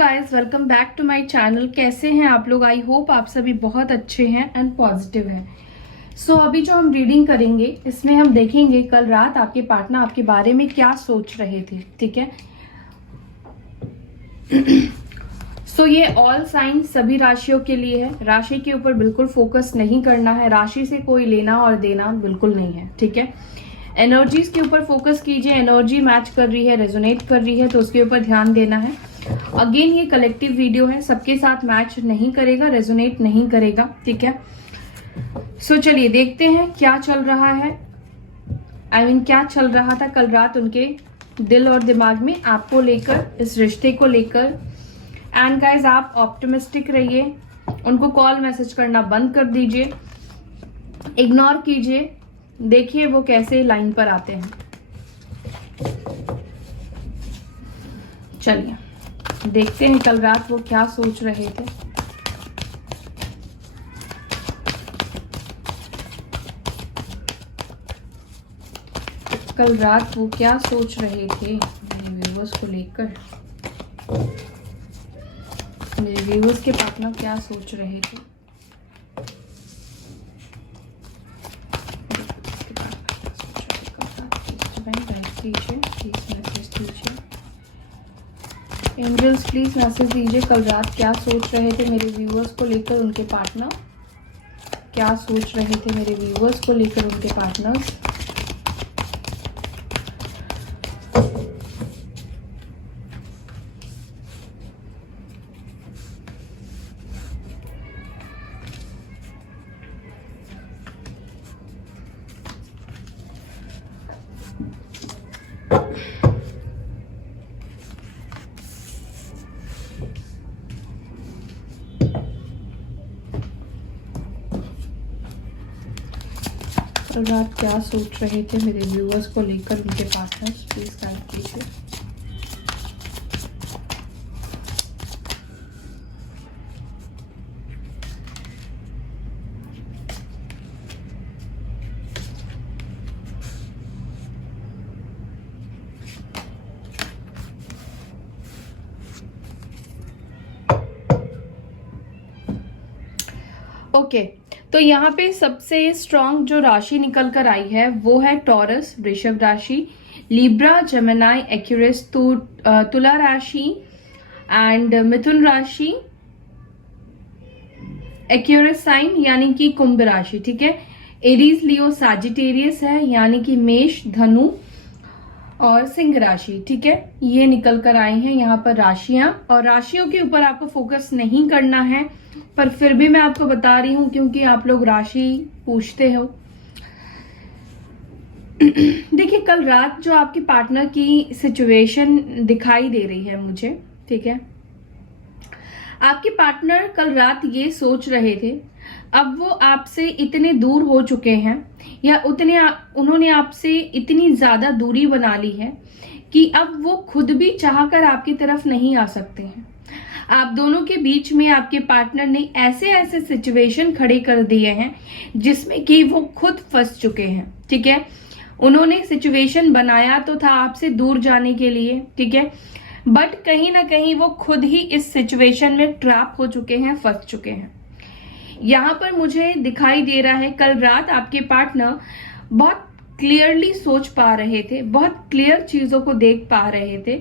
Guys, welcome back to my channel. कैसे हैं आप लोग? आई होप आप सभी बहुत अच्छे हैं एंड पॉजिटिव हैं। अभी जो हम रीडिंग करेंगे इसमें हम देखेंगे कल रात आपके पार्टनर आपके बारे में क्या सोच रहे थे। ठीक है। ये ऑल साइन सभी राशियों के लिए है। राशि के ऊपर बिल्कुल फोकस नहीं करना है। राशि से कोई लेना और देना बिल्कुल नहीं है। ठीक है। एनर्जीज के ऊपर फोकस कीजिए। एनर्जी मैच कर रही है, रेजोनेट कर रही है तो उसके ऊपर ध्यान देना है। अगेन ये कलेक्टिव वीडियो है, सबके साथ मैच नहीं करेगा, रेजोनेट नहीं करेगा। ठीक है। चलिए देखते हैं क्या चल रहा है। क्या चल रहा था कल रात उनके दिल और दिमाग में आपको लेकर, इस रिश्ते को लेकर। एंड गाइज, आप ऑप्टिमिस्टिक रहिए। उनको कॉल मैसेज करना बंद कर दीजिए, इग्नोर कीजिए। देखिए वो कैसे लाइन पर आते हैं। चलिए देखते हैं कल रात वो क्या सोच रहे थे। कल रात वो क्या सोच रहे थे मेरे व्यूवर्स को लेकर। मेरे व्यूवर्स के पार्टनर क्या सोच रहे थे। एंजल्स प्लीज मैसेज दीजिए कल रात क्या सोच रहे थे मेरे व्यूवर्स को लेकर उनके पार्टनर। क्या सोच रहे थे मेरे व्यूवर्स को लेकर उनके पार्टनर्स। कल रात क्या सोच रहे थे मेरे व्यूअर्स को लेकर उनके पार्टनर्स, प्लीज गाइड कीजिए। ओके तो यहाँ पे सबसे स्ट्रॉन्ग जो राशि निकल कर आई है वो है टॉरस वृषभ राशि, लिब्रा, जेमिनी, एक्यूरियस, तुला राशि एंड मिथुन राशि, एक्यूरियस साइन यानी कि कुंभ राशि। ठीक है। एरीज, लियो, सैजिटेरियस है यानी कि मेष, धनु और सिंह राशि। ठीक है। ये निकल कर आई हैं यहाँ पर राशियां, और राशियों के ऊपर आपको फोकस नहीं करना है, पर फिर भी मैं आपको बता रही हूं क्योंकि आप लोग राशि पूछते हो। देखिए कल रात जो आपके पार्टनर की सिचुएशन दिखाई दे रही है मुझे। ठीक है। आपके पार्टनर कल रात ये सोच रहे थे, अब वो आपसे इतने दूर हो चुके हैं या उन्होंने आपसे इतनी ज्यादा दूरी बना ली है कि अब वो खुद भी चाहकर आपकी तरफ नहीं आ सकते हैं। आप दोनों के बीच में आपके पार्टनर ने ऐसे ऐसे सिचुएशन खड़े कर दिए हैं जिसमें कि वो खुद फंस चुके हैं। ठीक है। उन्होंने सिचुएशन बनाया तो था आपसे दूर जाने के लिए। ठीक है। बट कहीं ना कहीं वो खुद ही इस सिचुएशन में ट्रैप हो चुके हैं, फंस चुके हैं। यहाँ पर मुझे दिखाई दे रहा है कल रात आपके पार्टनर बहुत क्लियरली सोच पा रहे थे, बहुत क्लियर चीजों को देख पा रहे थे।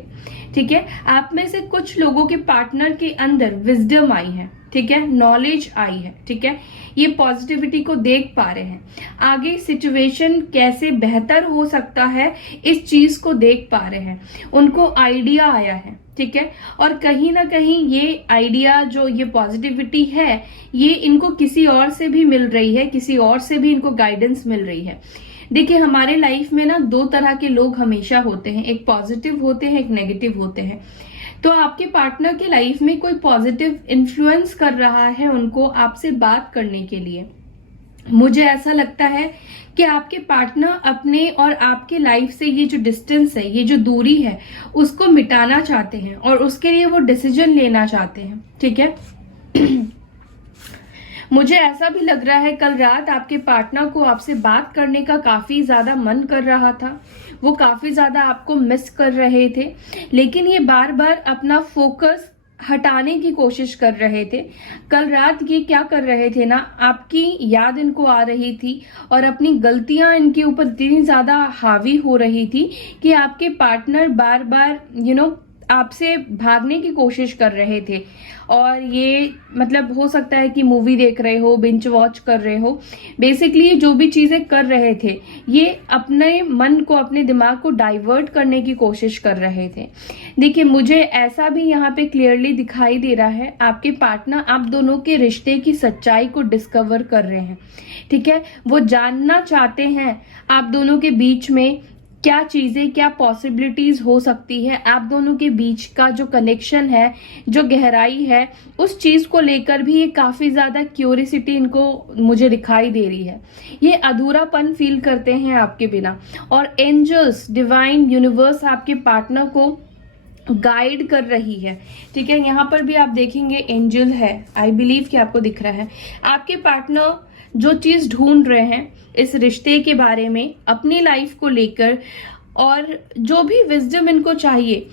ठीक है। आप में से कुछ लोगों के पार्टनर के अंदर विजडम आई है। ठीक है। नॉलेज आई है। ठीक है। ये पॉजिटिविटी को देख पा रहे हैं, आगे सिचुएशन कैसे बेहतर हो सकता है इस चीज को देख पा रहे हैं। उनको आइडिया आया है। ठीक है। और कहीं ना कहीं ये आइडिया, जो ये पॉजिटिविटी है, ये इनको किसी और से भी मिल रही है, किसी और से भी इनको गाइडेंस मिल रही है। देखिए हमारे लाइफ में ना दो तरह के लोग हमेशा होते हैं, एक पॉजिटिव होते हैं, एक नेगेटिव होते हैं। तो आपके पार्टनर के लाइफ में कोई पॉजिटिव इन्फ्लुएंस कर रहा है उनको आपसे बात करने के लिए। मुझे ऐसा लगता है कि आपके पार्टनर अपने और आपके लाइफ से ये जो डिस्टेंस है, ये जो दूरी है, उसको मिटाना चाहते हैं और उसके लिए वो डिसीजन लेना चाहते हैं। ठीक है। मुझे ऐसा भी लग रहा है कल रात आपके पार्टनर को आपसे बात करने का काफी ज्यादा मन कर रहा था, वो काफी ज्यादा आपको मिस कर रहे थे, लेकिन ये बार बार अपना फोकस हटाने की कोशिश कर रहे थे। कल रात ये क्या कर रहे थे ना, आपकी याद इनको आ रही थी और अपनी गलतियां इनके ऊपर इतनी ज्यादा हावी हो रही थी कि आपके पार्टनर बार बार आपसे भागने की कोशिश कर रहे थे। और ये मतलब हो सकता है कि मूवी देख रहे हो, बिंज वॉच कर रहे हो, बेसिकली जो भी चीजें कर रहे थे ये अपने मन को, अपने दिमाग को डाइवर्ट करने की कोशिश कर रहे थे। देखिए, मुझे ऐसा भी यहाँ पे क्लियरली दिखाई दे रहा है, आपके पार्टनर आप दोनों के रिश्ते की सच्चाई को डिस्कवर कर रहे हैं। ठीक है, वो जानना चाहते हैं आप दोनों के बीच में क्या चीजें, क्या पॉसिबिलिटीज हो सकती है, आप दोनों के बीच का जो कनेक्शन है, जो गहराई है, उस चीज को लेकर भी ये काफी ज्यादा क्यूरियोसिटी इनको मुझे दिखाई दे रही है। ये अधूरापन फील करते हैं आपके बिना। और एंजल्स, डिवाइन, यूनिवर्स आपके पार्टनर को गाइड कर रही है। ठीक है, यहाँ पर भी आप देखेंगे एंजल है, आई बिलीव कि आपको दिख रहा है। आपके पार्टनर जो चीज ढूंढ रहे हैं इस रिश्ते के बारे में, अपनी लाइफ को लेकर, और जो भी विजडम इनको चाहिए,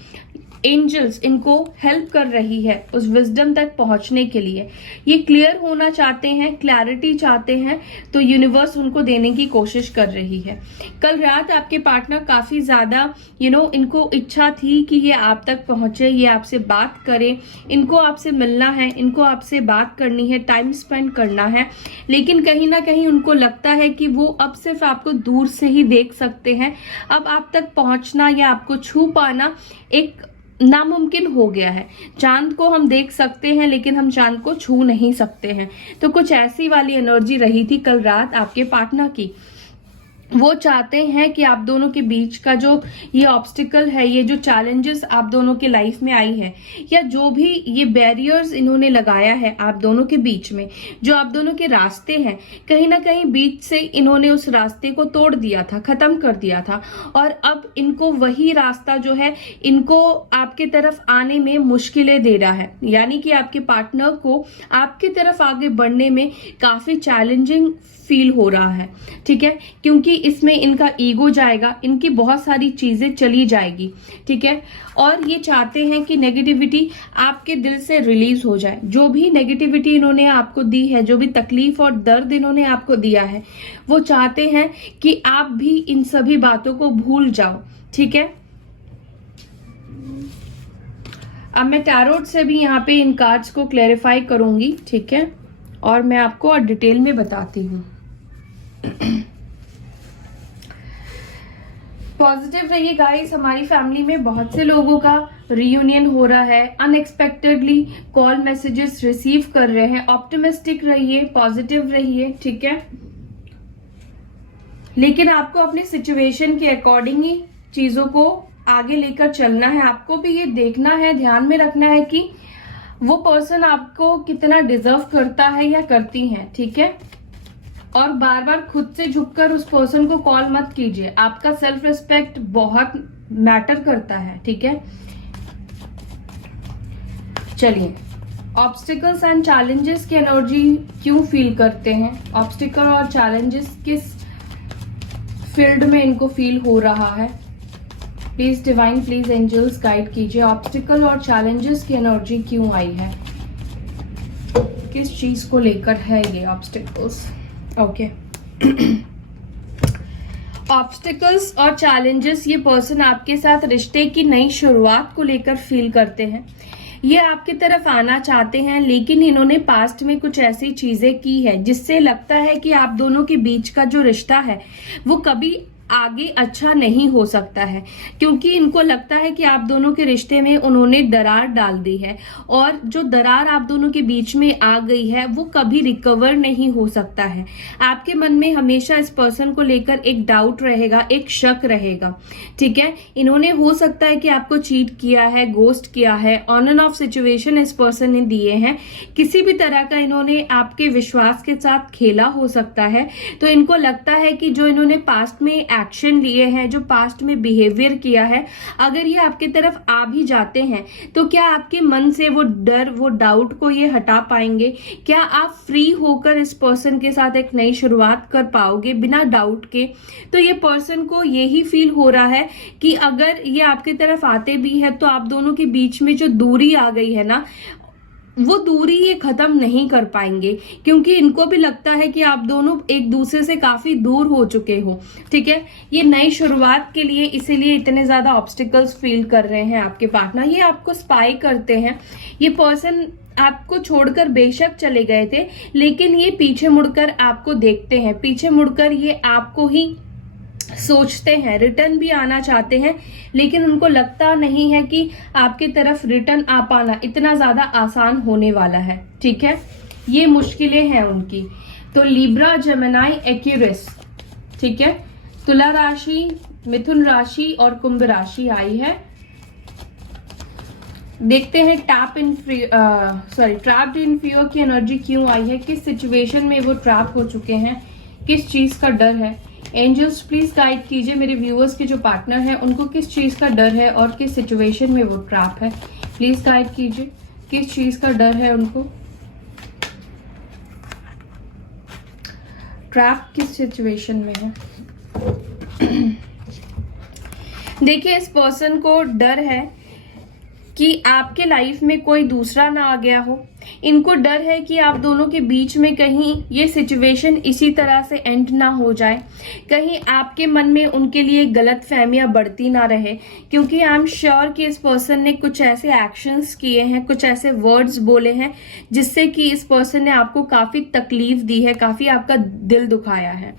एंजल्स इनको हेल्प कर रही है उस विजडम तक पहुंचने के लिए। ये क्लियर होना चाहते हैं, क्लैरिटी चाहते हैं, तो यूनिवर्स उनको देने की कोशिश कर रही है। कल रात आपके पार्टनर काफी ज्यादा इनको इच्छा थी कि ये आप तक पहुंचे, ये आपसे बात करें, इनको आपसे मिलना है, इनको आपसे बात करनी है, टाइम स्पेंड करना है। लेकिन कहीं ना कहीं उनको लगता है कि वो अब सिर्फ आपको दूर से ही देख सकते हैं। अब आप तक पहुंचना या आपको छू पाना एक नामुमकिन हो गया है। चांद को हम देख सकते हैं लेकिन हम चांद को छू नहीं सकते हैं। तो कुछ ऐसी वाली एनर्जी रही थी कल रात आपके पार्टनर की। वो चाहते हैं कि आप दोनों के बीच का जो ये ऑब्स्टिकल है, ये जो चैलेंजेस आप दोनों के लाइफ में आई है, या जो भी ये बैरियर्स इन्होंने लगाया है आप दोनों के बीच में, जो आप दोनों के रास्ते हैं, कहीं ना कहीं बीच से इन्होंने उस रास्ते को तोड़ दिया था, खत्म कर दिया था। और अब इनको वही रास्ता जो है इनको आपके तरफ आने में मुश्किलें दे रहा है। यानी कि आपके पार्टनर को आपकी तरफ आगे बढ़ने में काफी चैलेंजिंग फील हो रहा है। ठीक है, क्योंकि इसमें इनका ईगो जाएगा, इनकी बहुत सारी चीजें चली जाएगी। ठीक है, और ये चाहते हैं कि नेगेटिविटी आपके दिल से रिलीज हो जाए। जो भी नेगेटिविटी इन्होंने आपको दी है, जो भी तकलीफ और दर्द इन्होंने आपको दिया है, वो चाहते हैं कि आप भी इन सभी बातों को भूल जाओ। ठीक है, अब मैं टैरोट से भी यहाँ पे इन कार्ड्स को क्लैरिफाई करूंगी। ठीक है, और मैं आपको और डिटेल में बताती हूँ। पॉजिटिव रहिए गाइस, हमारी फैमिली में बहुत से लोगों का रियूनियन हो रहा है। अनएक्सपेक्टेडली कॉल मैसेजेस रिसीव कर रहे हैं। ऑप्टिमिस्टिक रहिए, पॉजिटिव रहिए। ठीक है, लेकिन आपको अपनी सिचुएशन के अकॉर्डिंग ही चीजों को आगे लेकर चलना है। आपको भी ये देखना है, ध्यान में रखना है कि वो पर्सन आपको कितना डिजर्व करता है या करती है। ठीक है, और बार बार खुद से झुककर उस पर्सन को कॉल मत कीजिए। आपका सेल्फ रिस्पेक्ट बहुत मैटर करता है। ठीक है, चलिए, ऑब्स्टिकल्स एंड चैलेंजेस की एनर्जी क्यों फील करते हैं, ऑब्स्टिकल और चैलेंजेस किस फील्ड में इनको फील हो रहा है, please divine, please angels guide कीजिए। ऑब्स्टिकल और चैलेंजेस की एनर्जी क्यों आई है, किस चीज को लेकर है ये ऑब्स्टिकल्स। ओके, ऑब्स्टिकल्स और चैलेंजेस, ये पर्सन आपके साथ रिश्ते की नई शुरुआत को लेकर फील करते हैं। ये आपकी तरफ आना चाहते हैं, लेकिन इन्होंने पास्ट में कुछ ऐसी चीजें की है जिससे लगता है कि आप दोनों के बीच का जो रिश्ता है वो कभी आगे अच्छा नहीं हो सकता है, क्योंकि इनको लगता है कि आप दोनों के रिश्ते में उन्होंने दरार डाल दी है, और जो दरार आप दोनों के बीच में आ गई है वो कभी रिकवर नहीं हो सकता है। आपके मन में हमेशा इस पर्सन को लेकर एक डाउट रहेगा, एक शक रहेगा। ठीक है, इन्होंने हो सकता है कि आपको चीट किया है, गोस्ट किया है, ऑन एंड ऑफ सिचुएशन इस पर्सन ने दिए हैं, किसी भी तरह का इन्होंने आपके विश्वास के साथ खेला हो सकता है। तो इनको लगता है कि जो इन्होंने पास्ट में एक्शन लिए हैं, जो पास्ट में बिहेवियर किया है, अगर ये आपकी तरफ आ भी जाते हैं तो क्या आपके मन से वो डर, वो डाउट को ये हटा पाएंगे? क्या आप फ्री होकर इस पर्सन के साथ एक नई शुरुआत कर पाओगे बिना डाउट के? तो ये पर्सन को यही फील हो रहा है कि अगर ये आपकी तरफ आते भी है तो आप दोनों के बीच में जो दूरी आ गई है ना, वो दूरी ये खत्म नहीं कर पाएंगे, क्योंकि इनको भी लगता है कि आप दोनों एक दूसरे से काफी दूर हो चुके हो। ठीक है, ये नई शुरुआत के लिए इसीलिए इतने ज्यादा ऑब्स्टिकल्स फील कर रहे हैं आपके पार्टनर। ये आपको स्पाई करते हैं। ये पर्सन आपको छोड़कर बेशक चले गए थे, लेकिन ये पीछे मुड़कर आपको देखते हैं, पीछे मुड़कर ये आपको ही सोचते हैं, रिटर्न भी आना चाहते हैं, लेकिन उनको लगता नहीं है कि आपकी तरफ रिटर्न आ पाना इतना ज्यादा आसान होने वाला है। ठीक है, ये मुश्किलें हैं उनकी। तो लिब्रा, जेमिनी, एक्यूरियस, ठीक है, तुला राशि, मिथुन राशि और कुंभ राशि आई है। देखते हैं ट्रैप्ड इन फियर की एनर्जी क्यों आई है, किस सिचुएशन में वो ट्रैप हो चुके हैं, किस चीज का डर है। एंजल्स प्लीज गाइड कीजिए मेरे व्यूअर्स के जो पार्टनर है उनको किस चीज का डर है और किस सिचुएशन में वो ट्रैप है। प्लीज गाइड कीजिए किस चीज का डर है उनको, ट्रैप किस सिचुएशन में है। देखिए, इस पर्सन को डर है कि आपके लाइफ में कोई दूसरा ना आ गया हो। इनको डर है कि आप दोनों के बीच में कहीं ये सिचुएशन इसी तरह से एंड ना हो जाए, कहीं आपके मन में उनके लिए गलत फहमियां बढ़ती ना रहे, क्योंकि आई एम श्योर कि इस पर्सन ने कुछ ऐसे एक्शंस किए हैं, कुछ ऐसे वर्ड्स बोले हैं जिससे कि इस पर्सन ने आपको काफी तकलीफ दी है, काफी आपका दिल दुखाया है।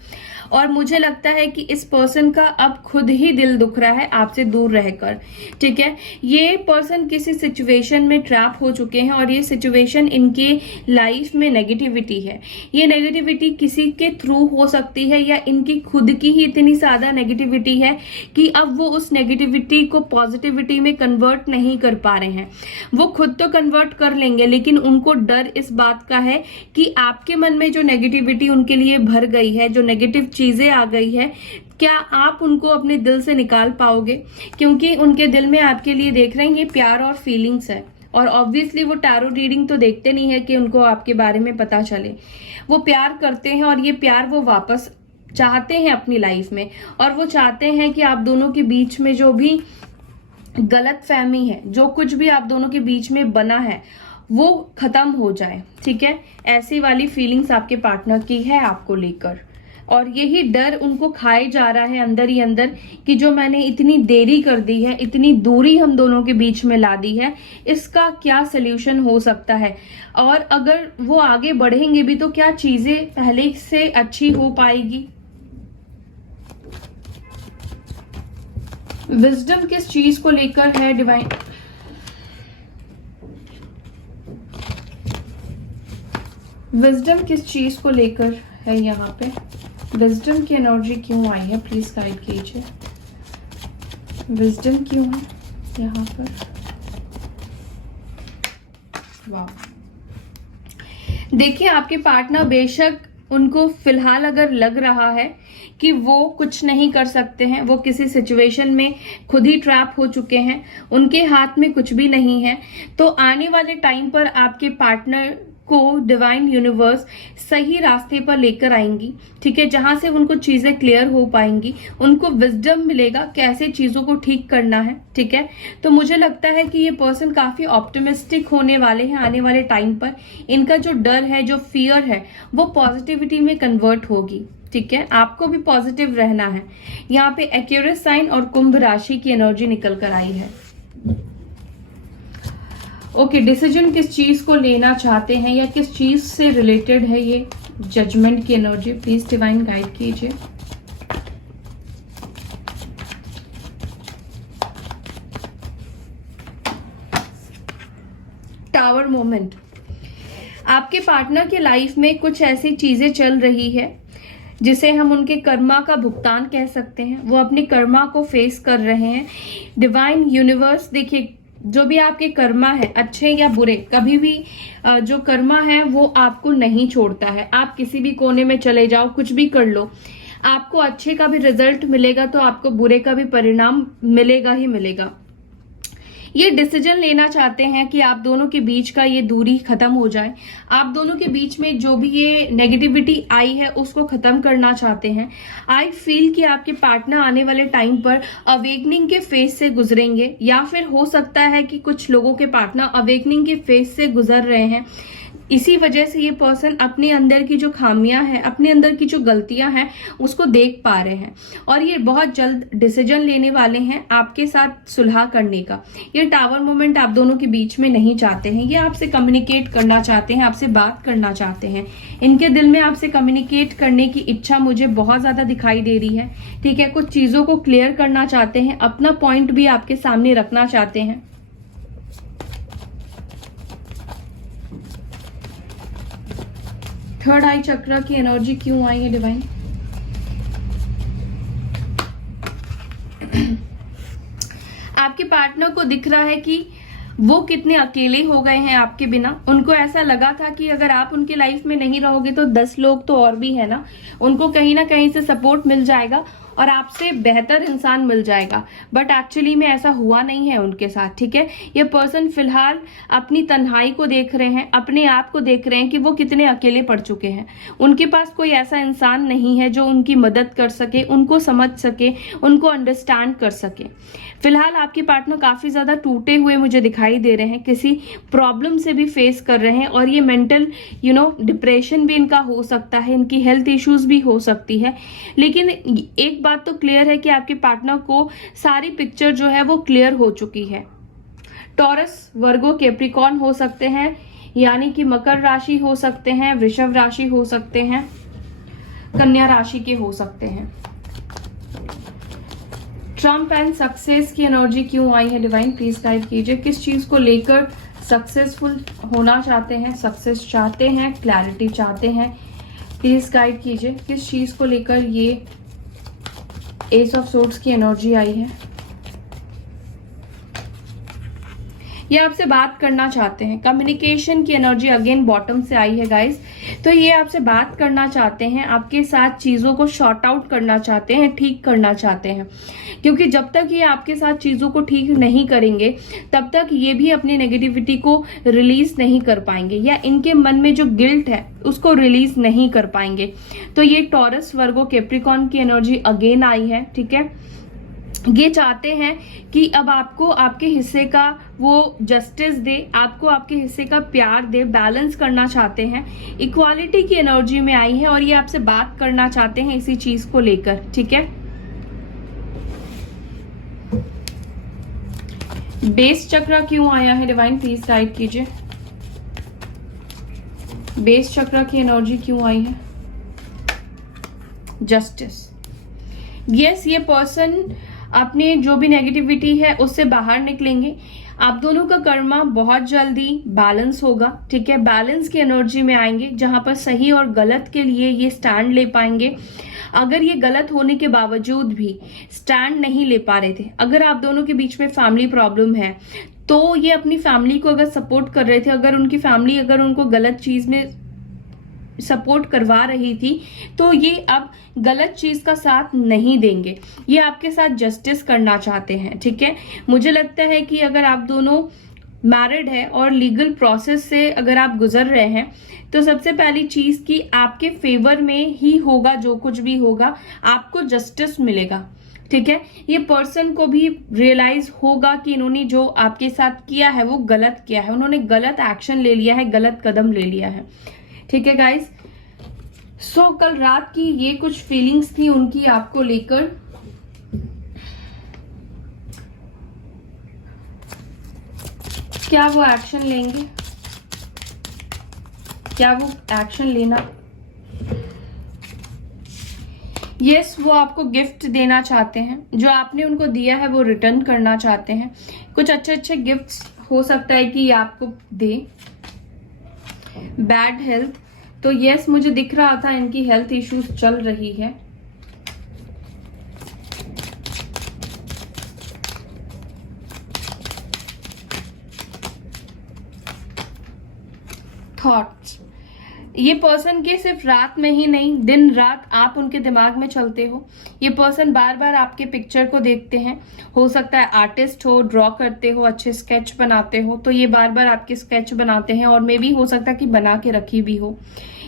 और मुझे लगता है कि इस पर्सन का अब खुद ही दिल दुख रहा है आपसे दूर रहकर। ठीक है, ये पर्सन किसी सिचुएशन में ट्रैप हो चुके हैं और ये सिचुएशन इनके लाइफ में नेगेटिविटी है। ये नेगेटिविटी किसी के थ्रू हो सकती है या इनकी खुद की ही इतनी ज्यादा नेगेटिविटी है कि अब वो उस नेगेटिविटी को पॉजिटिविटी में कन्वर्ट नहीं कर पा रहे हैं। वो खुद तो कन्वर्ट कर लेंगे, लेकिन उनको डर इस बात का है कि आपके मन में जो नेगेटिविटी उनके लिए भर गई है, जो नेगेटिव चीजें आ गई है, क्या आप उनको अपने दिल से निकाल पाओगे? क्योंकि उनके दिल में आपके लिए देख रहे हैं ये प्यार और फीलिंग्स है। और ऑब्वियसली वो टैरो रीडिंग तो देखते नहीं है कि उनको आपके बारे में पता चले। वो प्यार करते हैं और ये प्यार वो वापस चाहते हैं अपनी लाइफ में, और वो चाहते हैं कि आप दोनों के बीच में जो भी गलत फहमी है, जो कुछ भी आप दोनों के बीच में बना है, वो खत्म हो जाए। ठीक है, ऐसी वाली फीलिंग्स आपके पार्टनर की है आपको लेकर, और यही डर उनको खाए जा रहा है अंदर ही अंदर कि जो मैंने इतनी देरी कर दी है, इतनी दूरी हम दोनों के बीच में ला दी है, इसका क्या सल्यूशन हो सकता है, और अगर वो आगे बढ़ेंगे भी तो क्या चीजें पहले से अच्छी हो पाएगी। विजडम किस चीज को लेकर है डिवाइन? विजडम किस चीज को लेकर है यहाँ पे? विजडम की एनर्जी क्यों आई है? प्लीज गाइड कीजिए। विजडम क्यों है यहाँ पर? वाह, देखिए, आपके पार्टनर बेशक उनको फिलहाल अगर लग रहा है कि वो कुछ नहीं कर सकते हैं, वो किसी सिचुएशन में खुद ही ट्रैप हो चुके हैं, उनके हाथ में कुछ भी नहीं है, तो आने वाले टाइम पर आपके पार्टनर को डिवाइन यूनिवर्स सही रास्ते पर लेकर आएंगी। ठीक है, जहां से उनको चीजें क्लियर हो पाएंगी, उनको विजडम मिलेगा कैसे चीजों को ठीक करना है। ठीक है, तो मुझे लगता है कि ये पर्सन काफी ऑप्टिमिस्टिक होने वाले हैं आने वाले टाइम पर। इनका जो डर है, जो फियर है, वो पॉजिटिविटी में कन्वर्ट होगी। ठीक है, आपको भी पॉजिटिव रहना है। यहाँ पे एक्यूरियस साइन और कुंभ राशि की एनर्जी निकल कर आई है। ओके, डिसीजन किस चीज को लेना चाहते हैं या किस चीज से रिलेटेड है ये जजमेंट की एनर्जी? प्लीज डिवाइन गाइड कीजिए। टावर मोमेंट, आपके पार्टनर के लाइफ में कुछ ऐसी चीजें चल रही है जिसे हम उनके कर्मा का भुगतान कह सकते हैं। वो अपने कर्मा को फेस कर रहे हैं। डिवाइन यूनिवर्स, देखिए, जो भी आपके कर्मा है, अच्छे या बुरे, कभी भी जो कर्मा है वो आपको नहीं छोड़ता है। आप किसी भी कोने में चले जाओ, कुछ भी कर लो, आपको अच्छे का भी रिजल्ट मिलेगा तो आपको बुरे का भी परिणाम मिलेगा ही मिलेगा। ये डिसीजन लेना चाहते हैं कि आप दोनों के बीच का ये दूरी खत्म हो जाए, आप दोनों के बीच में जो भी ये नेगेटिविटी आई है उसको खत्म करना चाहते हैं। आई फील कि आपके पार्टनर आने वाले टाइम पर अवेकनिंग के फेज से गुजरेंगे, या फिर हो सकता है कि कुछ लोगों के पार्टनर अवेकनिंग के फेज से गुजर रहे हैं। इसी वजह से ये पर्सन अपने अंदर की जो खामियां हैं, अपने अंदर की जो गलतियां हैं उसको देख पा रहे हैं, और ये बहुत जल्द डिसीजन लेने वाले हैं आपके साथ सुलह करने का। ये टावर मोमेंट आप दोनों के बीच में नहीं चाहते हैं, ये आपसे कम्युनिकेट करना चाहते हैं, आपसे बात करना चाहते हैं। इनके दिल में आपसे कम्युनिकेट करने की इच्छा मुझे बहुत ज्यादा दिखाई दे रही है, ठीक है। कुछ चीजों को क्लियर करना चाहते हैं, अपना पॉइंट भी आपके सामने रखना चाहते हैं। थर्ड आई चक्र की एनर्जी क्यों आई है डिवाइन? आपके पार्टनर को दिख रहा है कि वो कितने अकेले हो गए हैं आपके बिना। उनको ऐसा लगा था कि अगर आप उनके लाइफ में नहीं रहोगे तो 10 लोग तो और भी है ना, उनको कहीं ना कहीं से सपोर्ट मिल जाएगा और आपसे बेहतर इंसान मिल जाएगा। बट एक्चुअली में ऐसा हुआ नहीं है उनके साथ, ठीक है। ये पर्सन फिलहाल अपनी तन्हाई को देख रहे हैं, अपने आप को देख रहे हैं कि वो कितने अकेले पड़ चुके हैं। उनके पास कोई ऐसा इंसान नहीं है जो उनकी मदद कर सके, उनको समझ सके, उनको अंडरस्टैंड कर सके। फिलहाल आपके पार्टनर काफी ज्यादा टूटे हुए मुझे दिखाई दे रहे हैं, किसी प्रॉब्लम से भी फेस कर रहे हैं, और ये मेंटल डिप्रेशन भी इनका हो सकता है, इनकी हेल्थ इश्यूज भी हो सकती है। लेकिन एक बात तो क्लियर है कि आपके पार्टनर को सारी पिक्चर जो है वो क्लियर हो चुकी है। टॉरस, वर्गो, कैप्रिकॉर्न हो सकते हैं, यानी कि मकर राशि हो सकते हैं, वृषभ राशि हो सकते हैं, कन्या राशि के हो सकते हैं। ट्रम्प एंड सक्सेस की एनर्जी क्यों आई है डिवाइन? प्लीज गाइड कीजिए। किस चीज को लेकर सक्सेसफुल होना चाहते हैं, सक्सेस चाहते हैं, क्लैरिटी चाहते हैं? प्लीज गाइड कीजिए किस चीज को लेकर ये एस ऑफ सोर्ड्स की एनर्जी आई है। ये आपसे बात करना चाहते हैं, कम्युनिकेशन की एनर्जी अगेन बॉटम से आई है गाइस। तो ये आपसे बात करना चाहते हैं, आपके साथ चीजों को शॉर्ट आउट करना चाहते हैं, ठीक करना चाहते हैं। क्योंकि जब तक ये आपके साथ चीजों को ठीक नहीं करेंगे तब तक ये भी अपनी नेगेटिविटी को रिलीज नहीं कर पाएंगे, या इनके मन में जो गिल्ट है उसको रिलीज नहीं कर पाएंगे। तो ये टॉरस, वर्गो, कैप्रिकॉर्न की एनर्जी अगेन आई है, ठीक है। ये चाहते हैं कि अब आपको आपके हिस्से का वो जस्टिस दे, आपको आपके हिस्से का प्यार दे, बैलेंस करना चाहते हैं। इक्वालिटी की एनर्जी में आई है और ये आपसे बात करना चाहते हैं इसी चीज को लेकर, ठीक है। बेस चक्र क्यों आया है डिवाइन? प्लीज गाइड कीजिए। बेस चक्र की एनर्जी क्यों आई है? जस्टिस। यस, ये पर्सन अपने जो भी नेगेटिविटी है उससे बाहर निकलेंगे। आप दोनों का कर्मा बहुत जल्दी बैलेंस होगा, ठीक है। बैलेंस की एनर्जी में आएंगे जहां पर सही और गलत के लिए ये स्टैंड ले पाएंगे। अगर ये गलत होने के बावजूद भी स्टैंड नहीं ले पा रहे थे, अगर आप दोनों के बीच में फैमिली प्रॉब्लम है, तो ये अपनी फैमिली को अगर सपोर्ट कर रहे थे, अगर उनकी फैमिली अगर उनको गलत चीज में सपोर्ट करवा रही थी, तो ये अब गलत चीज का साथ नहीं देंगे। ये आपके साथ जस्टिस करना चाहते हैं, ठीक है। मुझे लगता है कि अगर आप दोनों मैरिड है और लीगल प्रोसेस से अगर आप गुजर रहे हैं, तो सबसे पहली चीज कि आपके फेवर में ही होगा, जो कुछ भी होगा आपको जस्टिस मिलेगा, ठीक है। ये पर्सन को भी रियलाइज होगा कि इन्होंने जो आपके साथ किया है वो गलत किया है, उन्होंने गलत एक्शन ले लिया है, गलत कदम ले लिया है, ठीक है गाइस। सो कल रात की ये कुछ फीलिंग्स थी उनकी आपको लेकर। क्या वो एक्शन लेंगे? क्या वो एक्शन लेना? यस, वो आपको गिफ्ट देना चाहते हैं, जो आपने उनको दिया है वो रिटर्न करना चाहते हैं। कुछ अच्छे अच्छे गिफ्ट्स हो सकता है कि आपको दे। बैड हेल्थ, तो यस मुझे दिख रहा था इनकी हेल्थ इश्यूज चल रही है। थॉट्स, ये पर्सन के सिर्फ रात में ही नहीं, दिन रात आप उनके दिमाग में चलते हो। ये पर्सन बार बार आपके पिक्चर को देखते हैं। हो सकता है आर्टिस्ट हो, ड्रॉ करते हो, अच्छे स्केच बनाते हो, तो ये बार बार आपके स्केच बनाते हैं, और मे भी हो सकता है कि बना के रखी भी हो।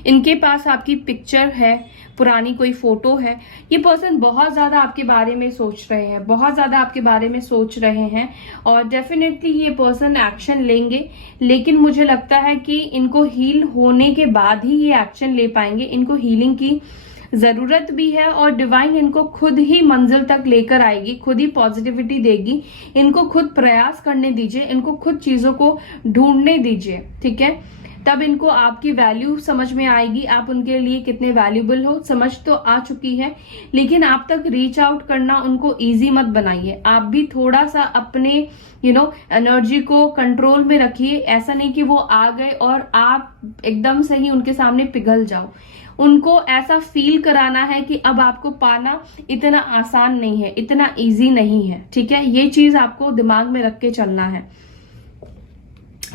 इनके पास आपकी पिक्चर है, पुरानी कोई फोटो है। ये पर्सन बहुत ज्यादा आपके बारे में सोच रहे हैं, बहुत ज्यादा आपके बारे में सोच रहे हैं, और डेफिनेटली ये पर्सन एक्शन लेंगे। लेकिन मुझे लगता है कि इनको हील होने के बाद ही ये एक्शन ले पाएंगे। इनको हीलिंग की जरूरत भी है, और डिवाइन इनको खुद ही मंजिल तक लेकर आएगी, खुद ही पॉजिटिविटी देगी। इनको खुद प्रयास करने दीजिए, इनको खुद चीजों को ढूंढने दीजिए, ठीक है। तब इनको आपकी वैल्यू समझ में आएगी, आप उनके लिए कितने वैल्यूबल हो। समझ तो आ चुकी है, लेकिन आप तक रीच आउट करना उनको इजी मत बनाइए। आप भी थोड़ा सा अपने एनर्जी को कंट्रोल में रखिए। ऐसा नहीं कि वो आ गए और आप एकदम से ही उनके सामने पिघल जाओ। उनको ऐसा फील कराना है कि अब आपको पाना इतना आसान नहीं है, इतना इजी नहीं है, ठीक है। ये चीज आपको दिमाग में रख के चलना है,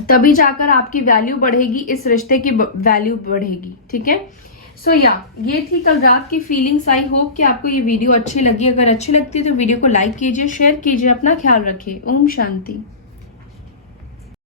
तभी जाकर आपकी वैल्यू बढ़ेगी, इस रिश्ते की वैल्यू बढ़ेगी, ठीक है। सो ये थी कल रात की फीलिंग्स। आई होप कि आपको ये वीडियो अच्छी लगी। अगर अच्छी लगती है तो वीडियो को लाइक कीजिए, शेयर कीजिए, अपना ख्याल रखिए। ओम शांति।